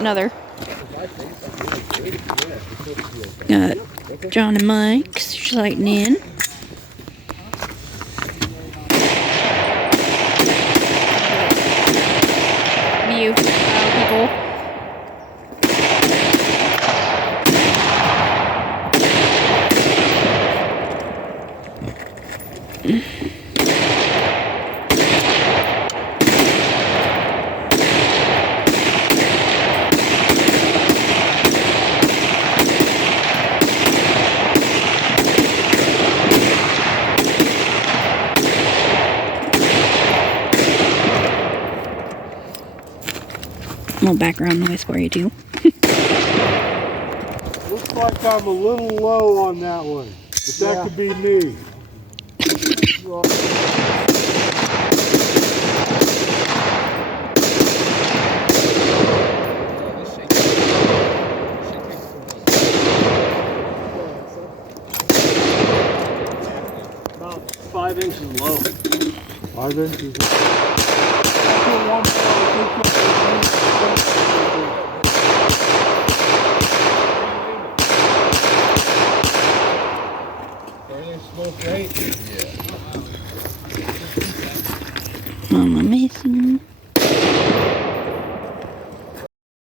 another. Got John and Mike sliding in. View, people. A little background noise for you too. Looks like I'm a little low on that one, but that could be me. About 5 inches low. 5 inches. Mama Mason.